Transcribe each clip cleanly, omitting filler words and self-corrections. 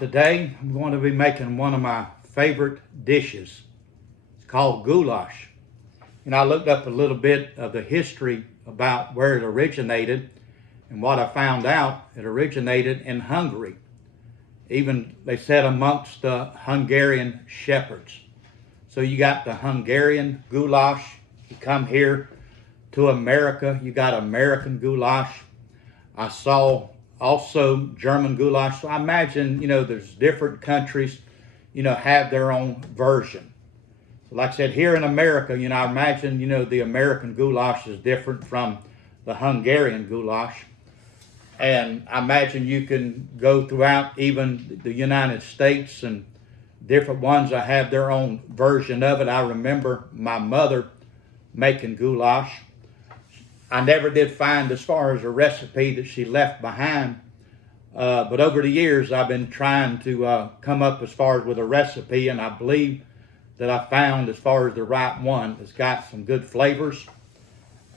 Today I'm going to be making one of my favorite dishes. It's called goulash. And I looked up a little bit of the history about where it originated, and what I found out, it originated in Hungary. Even they said amongst the Hungarian shepherds. So you got the Hungarian goulash. You come here to America, you got American goulash. I saw also German goulash. So I imagine, there's different countries, have their own version. Like I said, here in America, I imagine, the American goulash is different from the Hungarian goulash. And I imagine you can go throughout even the United States, and different ones that have their own version of it. I remember my mother making goulash. I never did find as far as a recipe that she left behind, but over the years I've been trying to come up as far as with a recipe, and I believe that I found as far as the right one that's got some good flavors.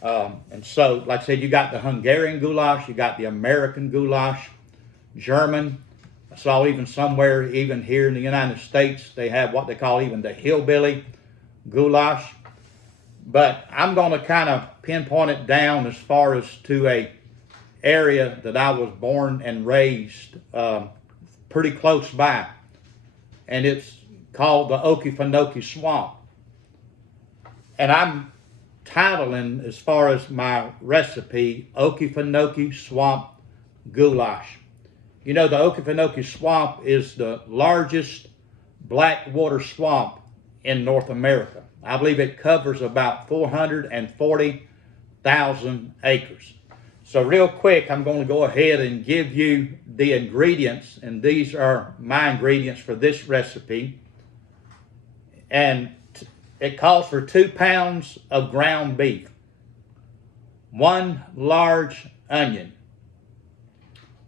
And so, like I said, you got the Hungarian goulash, you got the American goulash, German. I saw even somewhere, even here in the United States, they have what they call even the hillbilly goulash. But I'm going to kind of pinpoint it down as far as to a area that I was born and raised pretty close by. And it's called the Okefenokee Swamp. And I'm titling as far as my recipe, Okefenokee Swamp Goulash. The Okefenokee Swamp is the largest black water swamp in North America. I believe it covers about 440,000 acres. So real quick, I'm going to go ahead and give you the ingredients, and these are my ingredients for this recipe. And it calls for 2 pounds of ground beef, 1 large onion,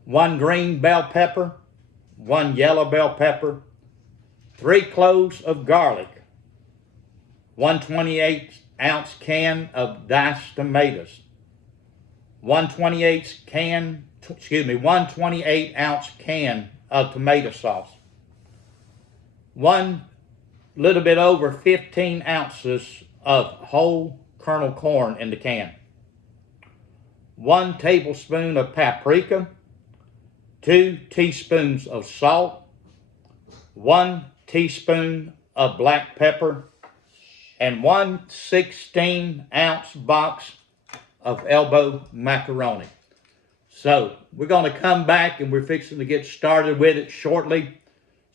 1 green bell pepper, 1 yellow bell pepper, 3 cloves of garlic, 1 28-ounce can of diced tomatoes, 1 28-ounce can of tomato sauce, 1 little bit over 15 ounces of whole kernel corn in the can, 1 tablespoon of paprika, 2 teaspoons of salt, 1 teaspoon of black pepper, and 1 16-ounce box of elbow macaroni. So we're going to come back and we're fixing to get started with it shortly.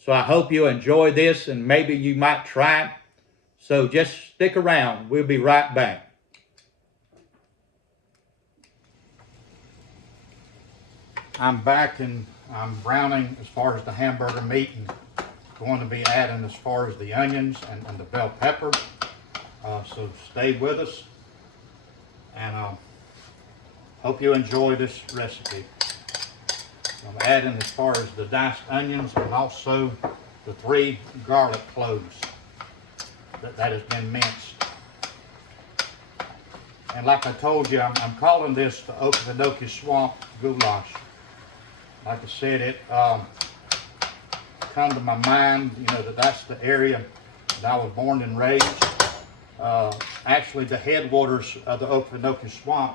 So I hope you enjoy this, and maybe you might try it. So just stick around. We'll be right back. I'm back, and I'm browning as far as the hamburger meat, and going to be adding as far as the onions and the bell pepper. So stay with us, and hope you enjoy this recipe. I'm adding as far as the diced onions, and also the 3 garlic cloves that has been minced. And like I told you, I'm calling this the Okefenokee Swamp Goulash. Like I said, it come to my mind, that's the area that I was born and raised. Actually, the headwaters of the Okefenokee Swamp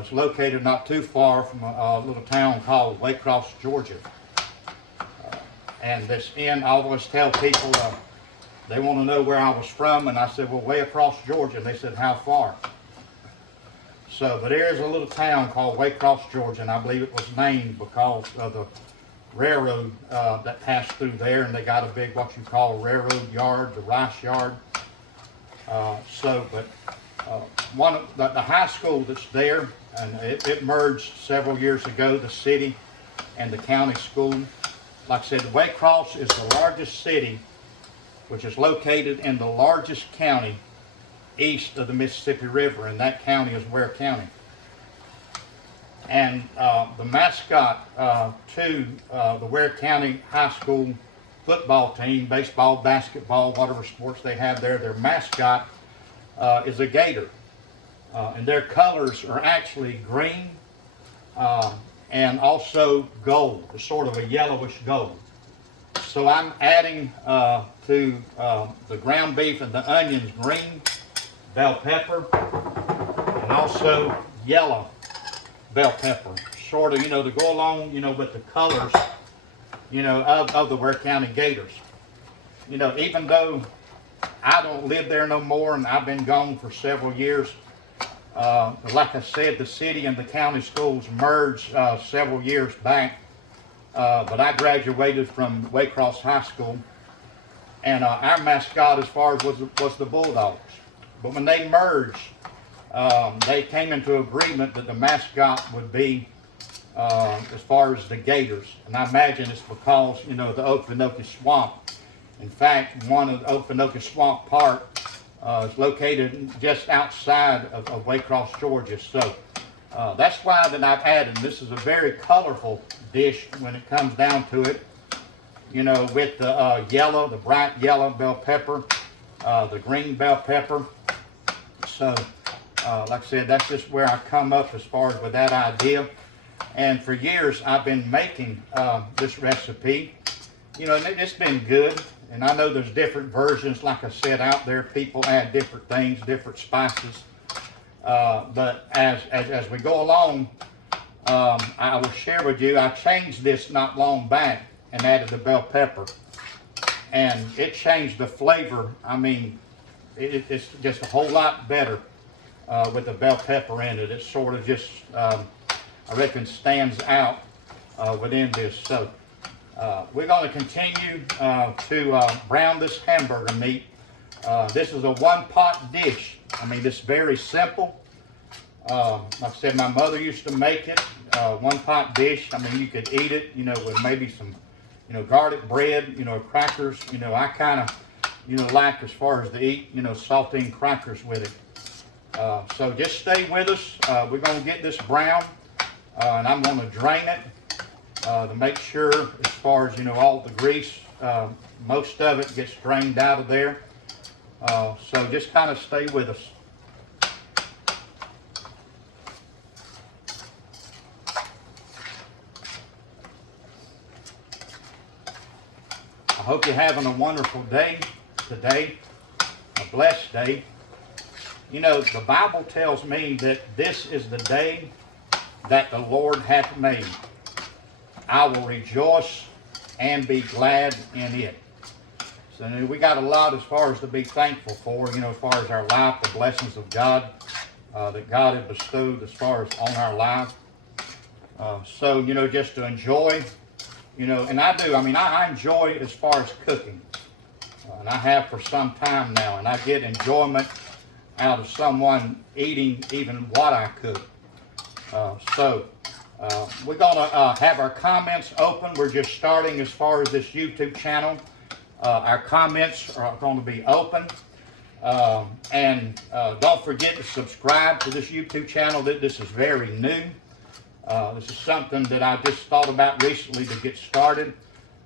is located not too far from a little town called Waycross, Georgia. And this inn, I always tell people, they want to know where I was from, and I said, well, way across Georgia. And they said, how far? So, but there is a little town called Waycross, Georgia, and I believe it was named because of the railroad that passed through there, and they got a big, what you call, railroad yard, the rice yard. One of the high school that's there, and it merged several years ago, the city and the county school. Like I said, Waycross is the largest city, which is located in the largest county east of the Mississippi River, and that county is Ware County. And the mascot to the Ware County High School football team, baseball, basketball, whatever sports they have there, their mascot is a gator. And their colors are actually green and also gold, sort of a yellowish gold. so I'm adding to the ground beef and the onions green bell pepper and also yellow bell pepper. Sort of, to go along, with the colors, of the Ware County Gators. Even though I don't live there no more and I've been gone for several years, like I said, the city and the county schools merged several years back. But I graduated from Waycross High School, and our mascot as far as was the Bulldogs. But when they merged, they came into agreement that the mascot would be as far as the Gators. And I imagine it's because, the Okefenokee Swamp. In fact, one of the Okefenokee Swamp Park is located just outside of Waycross, Georgia. So that's why that I've added. This is a very colorful dish when it comes down to it. With the yellow, the bright yellow bell pepper, the green bell pepper. So, like I said, that's just where I come up as far as with that idea. And for years, I've been making this recipe. It's been good. And I know there's different versions, like I said, out there. People add different things, different spices. But as we go along, I will share with you, I changed this not long back and added the bell pepper. And it changed the flavor. I mean, it's just a whole lot better with the bell pepper in it. It sort of just, I reckon, stands out within this. So we're going to continue to brown this hamburger meat. This is a one-pot dish. I mean, it's very simple. Like I said, my mother used to make it, one-pot dish. I mean, you could eat it, with maybe some, garlic bread, crackers. I kind of, like as far as to eat, saltine crackers with it. So just stay with us. We're going to get this brown, and I'm going to drain it to make sure as far as, all the grease, most of it gets drained out of there. So just kind of stay with us. I hope you're having a wonderful day today, a blessed day. The Bible tells me that this is the day that the Lord hath made. I will rejoice and be glad in it. So we got a lot as far as to be thankful for, as far as our life, the blessings of God that God has bestowed as far as on our life. So, just to enjoy, and I do. I mean, I enjoy as far as cooking. And I have for some time now. And I get enjoyment out of someone eating even what I cook. So we're going to have our comments open. We're just starting as far as this YouTube channel. Our comments are going to be open. And don't forget to subscribe to this YouTube channel. This is very new. This is something that I just thought about recently to get started.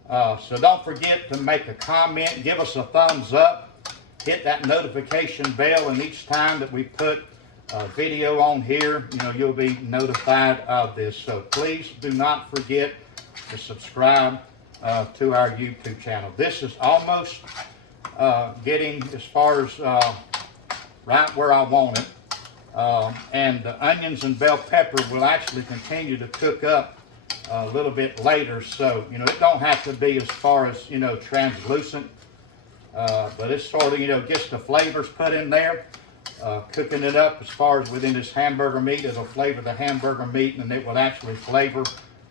So don't forget to make a comment, give us a thumbs up, hit that notification bell, and each time that we put a video on here, you'll be notified of this. So please do not forget to subscribe to our YouTube channel. This is almost getting as far as right where I want it. And the onions and bell pepper will actually continue to cook up a little bit later. So, it don't have to be as far as, translucent. But it's sort of, gets the flavors put in there. Cooking it up as far as within this hamburger meat, it'll flavor the hamburger meat, and it will actually flavor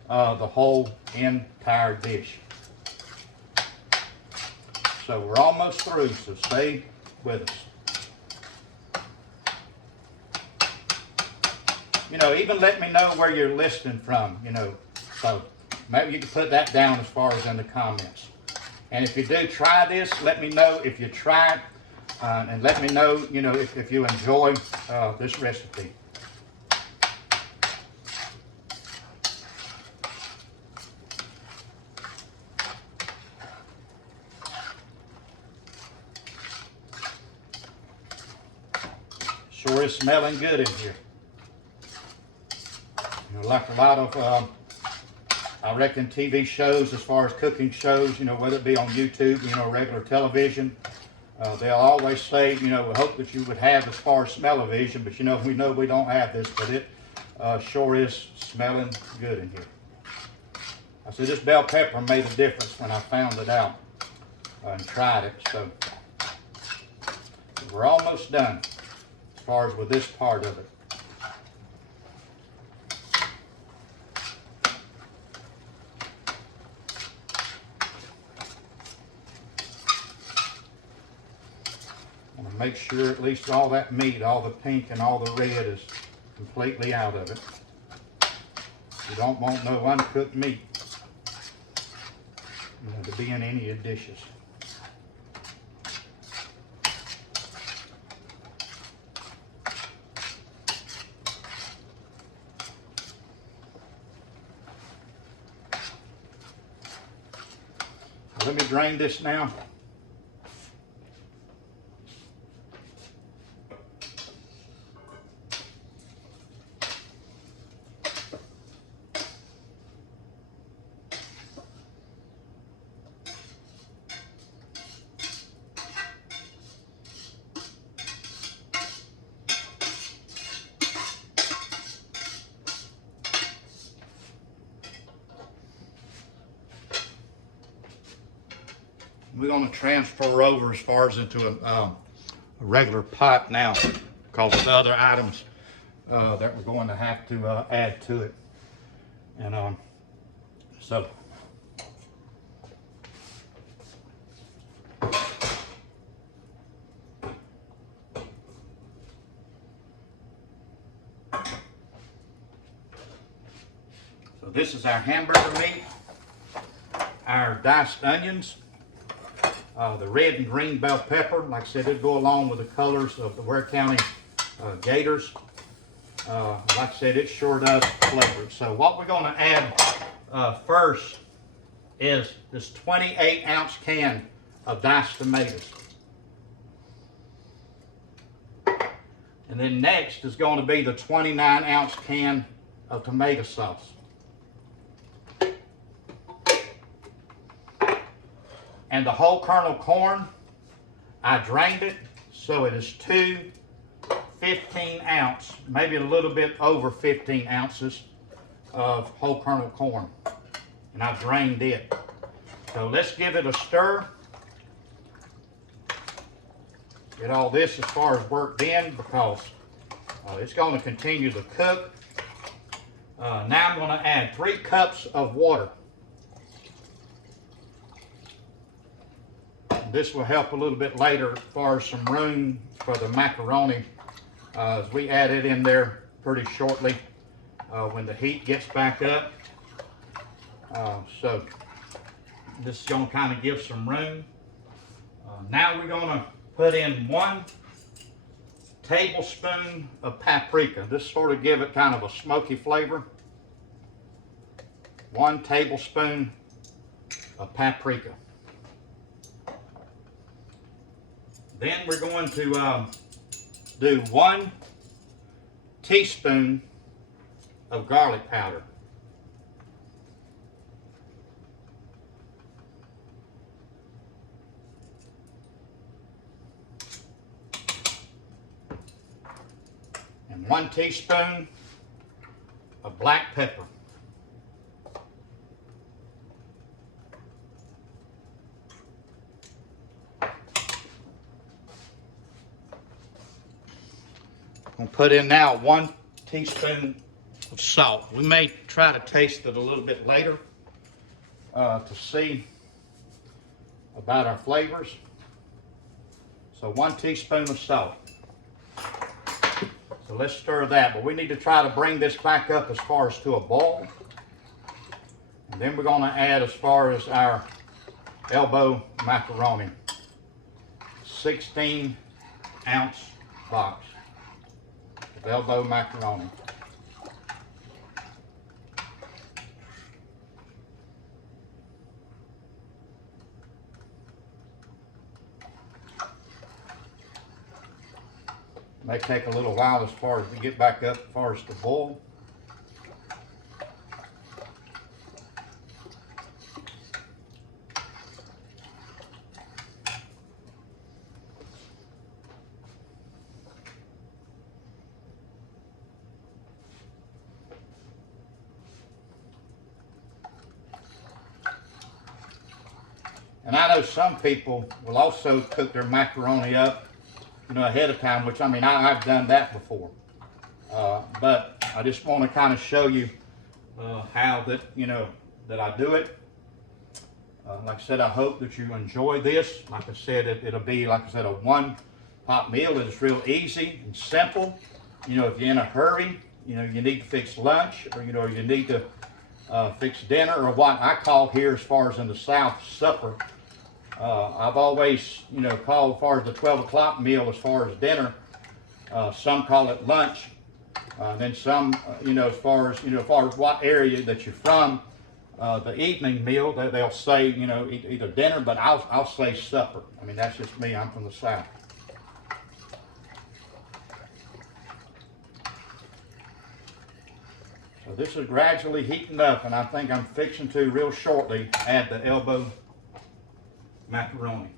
the whole entire dish. So we're almost through, so stay with us. Even let me know where you're listening from, so maybe you can put that down as far as in the comments. And if you do try this, let me know if you try it, and let me know, if you enjoy this recipe. Sure is smelling good in here. Like a lot of I reckon TV shows, as far as cooking shows, you know, whether it be on YouTube, you know, regular television, they'll always say, you know, we hope that you would have as far as smell-o-vision, but you know we don't have this, but it sure is smelling good in here. I said this bell pepper made a difference when I found it out and tried it. So we're almost done as far as with this part of it. I'm going to make sure at least all that meat, all the pink and all the red is completely out of it. You don't want no uncooked meat, you know, to be in any of the dishes. Let me drain this now. We're going to transfer over as far as into a regular pot now, because of the other items that we're going to have to add to it. And so this is our hamburger meat, our diced onions, the red and green bell pepper. Like I said, it'd go along with the colors of the Ware County Gators. Like I said, it sure does flavor it. So what we're going to add first is this 28-ounce can of diced tomatoes. And then next is going to be the 29-ounce can of tomato sauce. And the whole kernel corn, I drained it, so it is 2 15-ounce, maybe a little bit over 15 ounces of whole kernel corn. And I drained it. So let's give it a stir. Get all this as far as worked in, because it's going to continue to cook. Now I'm going to add 3 cups of water. This will help a little bit later as far as some room for the macaroni as we add it in there pretty shortly when the heat gets back up. So this is going to kind of give some room. Now we're going to put in 1 tablespoon of paprika. This sort of give it kind of a smoky flavor. 1 tablespoon of paprika. Then we're going to do 1 teaspoon of garlic powder. And 1 teaspoon of black pepper. I'm going to put in now 1 teaspoon of salt. We may try to taste it a little bit later to see about our flavors. So 1 teaspoon of salt. So let's stir that, but we need to try to bring this back up as far as to a boil. And then we're going to add as far as our elbow macaroni. 16-ounce box. Elbow macaroni. May take a little while as far as we get back up as far as the boil. And I know some people will also cook their macaroni up, ahead of time, which, I mean, I've done that before. But I just want to kind of show you how that, that I do it. Like I said, I hope that you enjoy this. Like I said, it'll be, like I said, a one-pot meal. It's real easy and simple. If you're in a hurry, you need to fix lunch, or, you need to fix dinner, or what I call here, as far as in the South, supper. I've always, called as far as the 12 o'clock meal, as far as dinner. Some call it lunch. And then some, as far as what area that you're from, the evening meal, they'll say, either dinner, but I'll say supper. I mean, that's just me. I'm from the South. So this is gradually heating up, and I think I'm fixing to real shortly add the elbow macaroni.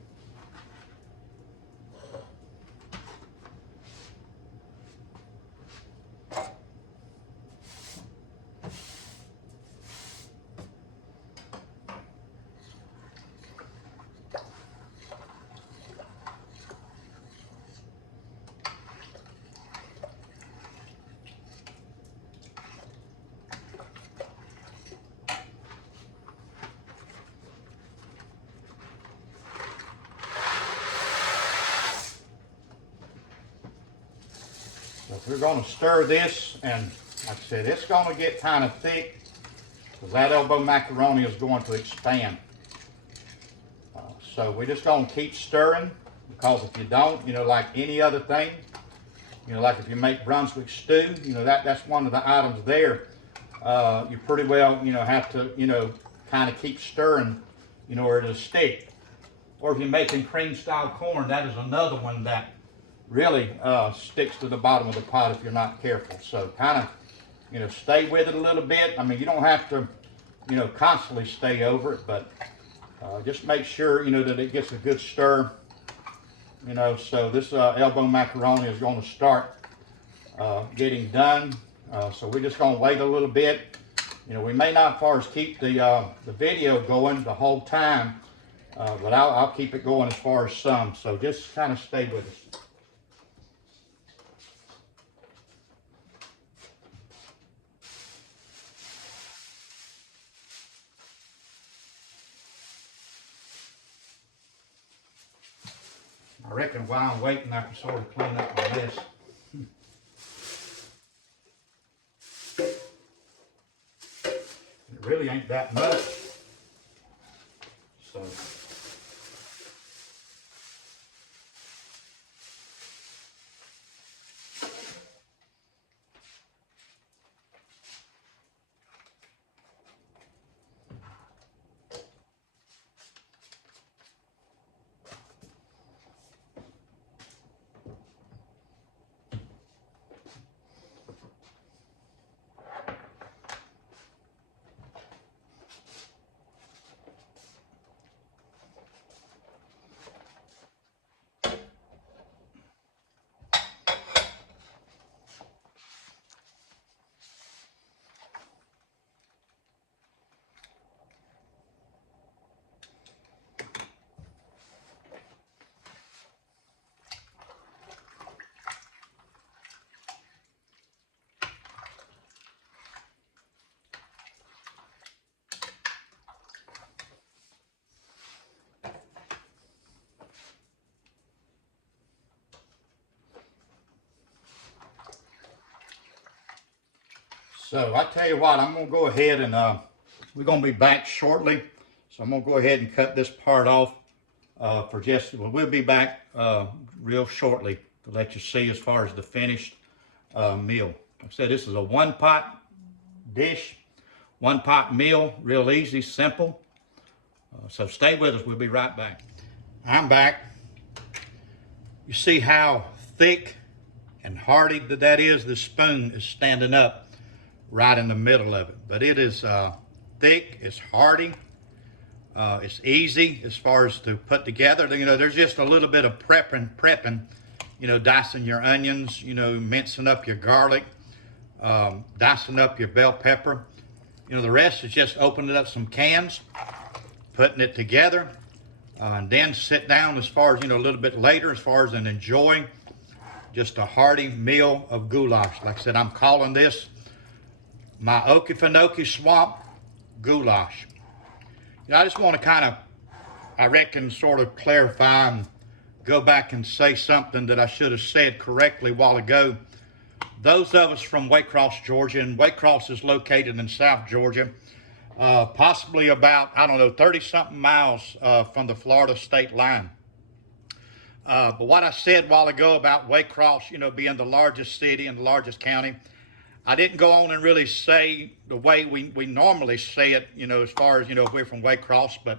So we're going to stir this, and like I said, it's going to get kind of thick because that elbow macaroni is going to expand. So we're just going to keep stirring, because if you don't, like any other thing, like if you make Brunswick stew, that's one of the items there. You pretty well, have to, kind of keep stirring, or it'll stick. Or if you're making cream style corn, that is another one that really sticks to the bottom of the pot if you're not careful. So kind of, stay with it a little bit. I mean, you don't have to, constantly stay over it, but just make sure, that it gets a good stir. So this elbow macaroni is going to start getting done. So we're just going to wait a little bit. We may not, as far as keep the video going the whole time, but I'll keep it going as far as some. So just kind of stay with us. I reckon while I'm waiting, I can sort of clean up my mess. It really ain't that much. So. So I tell you what, I'm going to go ahead and we're going to be back shortly. So I'm going to go ahead and cut this part off for just, well, we'll be back real shortly to let you see as far as the finished meal. Like I said, this is a one-pot dish, one-pot meal, real easy, simple. So stay with us, we'll be right back. I'm back. You see how thick and hearty that is? This spoon is standing up right in the middle of it. But it is thick, it's hearty, it's easy as far as to put together. There's just a little bit of prepping, dicing your onions, mincing up your garlic, dicing up your bell pepper. The rest is just opening up some cans, putting it together, And then sit down as far as, a little bit later, as far as and enjoy just a hearty meal of goulash. Like I said, I'm calling this my Okefenokee swamp goulash. I just want to kind of, I reckon, sort of clarify and go back and say something that I should have said correctly a while ago. Those of us from Waycross, Georgia, and Waycross is located in South Georgia, possibly about, 30-something miles from the Florida state line. But what I said a while ago about Waycross, being the largest city and the largest county, I didn't go on and really say the way we normally say it, as far as, if we're from Waycross. But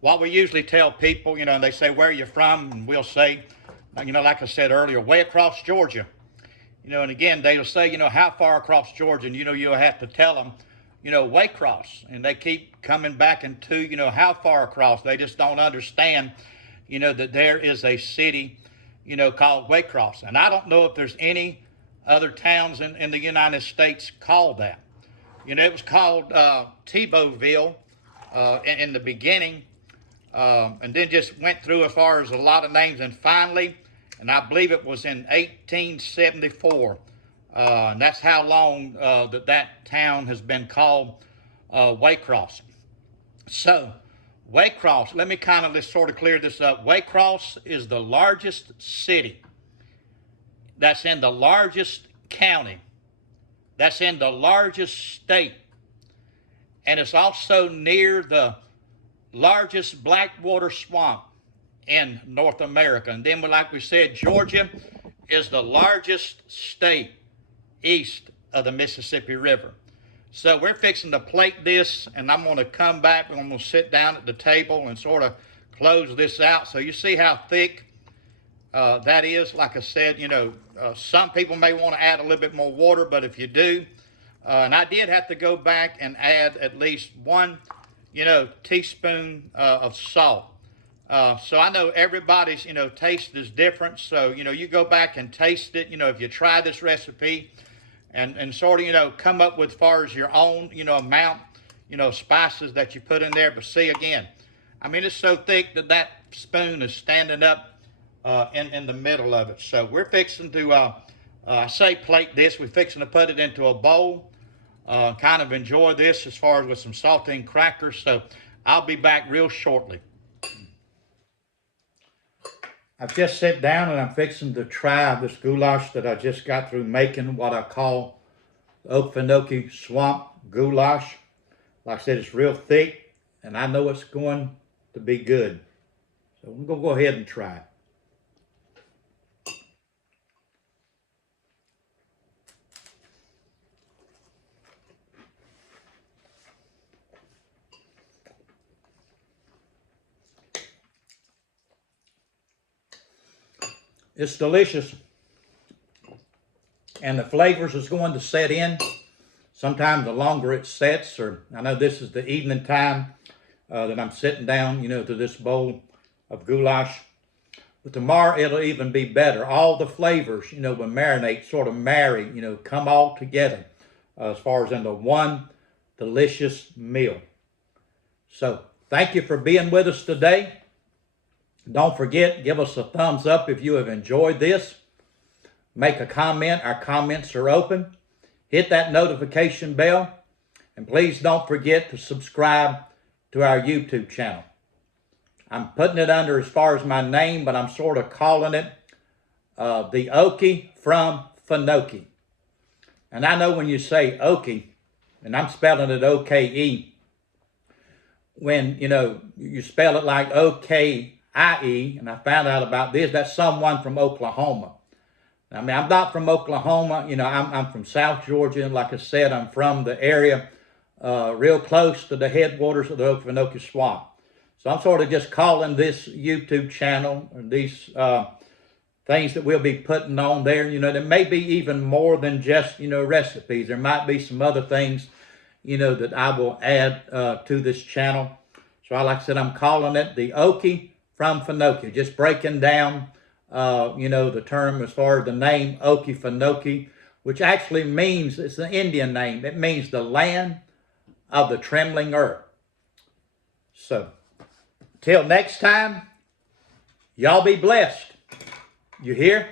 what we usually tell people, and they say, where are you from? And we'll say, like I said earlier, way across Georgia. And again, they'll say, how far across Georgia? And, you'll have to tell them, Waycross. And they keep coming back into, how far across. They just don't understand, that there is a city, called Waycross. And I don't know if there's any other towns in the United States called that. It was called Tebowville in the beginning, and then just went through as far as a lot of names, and finally, and I believe it was in 1874, and that's how long that town has been called Waycross. So, Waycross, let me kind of just sort of clear this up. Waycross is the largest city that's in the largest county, that's in the largest state, and it's also near the largest blackwater swamp in North America. And then, like we said, Georgia is the largest state east of the Mississippi River. So we're fixing to plate this, and I'm going to come back and I'm going to sit down at the table and sort of close this out. So you see how thick that is. Like I said, some people may want to add a little bit more water, but if you do, and I did have to go back and add at least one, teaspoon of salt. So I know everybody's, taste is different. So, you go back and taste it, if you try this recipe and sort of, come up with as far as your own, amount, spices that you put in there. But see, again, it's so thick that spoon is standing up in the middle of it. So we're fixing to, I say plate this, we're fixing to put it into a bowl, kind of enjoy this as far as with some saltine crackers. So I'll be back real shortly. I've just sat down and I'm fixing to try this goulash that I just got through making, what I call Okefenokee swamp goulash. Like I said, it's real thick and I know it's going to be good. So I'm going to go ahead and try it. It's delicious, and the flavors is going to set in. Sometimes the longer it sets, or I know this is the evening time that I'm sitting down, to this bowl of goulash. But tomorrow it'll even be better. All the flavors, will marinate, sort of marry, come all together as far as into one delicious meal. So thank you for being with us today. Don't forget, give us a thumbs up if you have enjoyed this. Make a comment. Our comments are open. Hit that notification bell. And please don't forget to subscribe to our YouTube channel. I'm putting it under as far as my name, but I'm sort of calling it the Okie from Fenokee. And I know when you say Okie, and I'm spelling it O-K-E, when, you spell it like O-K-I-E, and I found out about this, that's someone from Oklahoma. I'm not from Oklahoma, I'm from South Georgia, and like I said, I'm from the area real close to the headwaters of the Okefenokee Swamp. So I'm sort of just calling this YouTube channel, or these things that we'll be putting on there, there may be even more than just, recipes. There might be some other things, that I will add to this channel. So like I said, I'm calling it the Okie from Fenokee, just breaking down, the term as far as the name Okefenokee, which actually means, it's an Indian name. It means the land of the trembling earth. So Till next time, y'all be blessed. You hear?